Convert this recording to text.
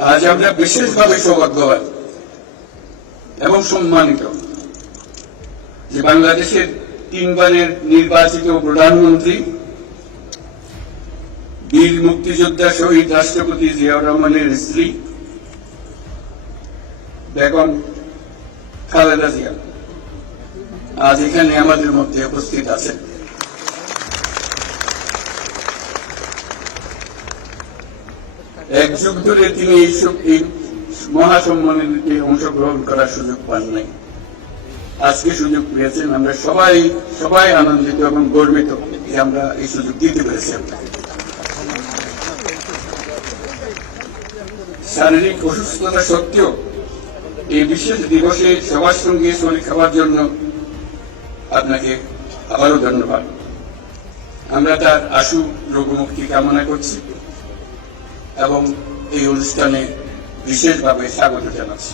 আজ আমরা বিশেষভাবে সৌভাগ্যবান এবং সম্মানিত যে বাংলাদেশের 3 বারের নির্বাচিত প্রধানমন্ত্রী বীর মুক্তিযোদ্ধা শহীদ রাষ্ট্রপতি জিয়াউর রহমানের স্ত্রী বেগম খালেদা জিয়া আজ এখানে আমাদের মধ্যে উপস্থিত আছেন। এক যুগ ধরে তিনি এই মহাসম্মেলনে অংশগ্রহণ করার সুযোগ পান নাই, আজকে সুযোগ পেয়েছেন। আমরা সবাই আনন্দিত এবং গর্বিত যে আমরা এই সুযোগ দিতে পেরেছি। শারীরিক অসুস্থতা সত্ত্বেও এই বিশেষ দিবসে সবার সঙ্গে শরীর খাওয়ার জন্য আপনাকে আবারও ধন্যবাদ। আমরা তার আশু রোগমুক্তি কামনা করছি এবং এই অনুষ্ঠানে বিশেষভাবে স্বাগত জানাচ্ছি।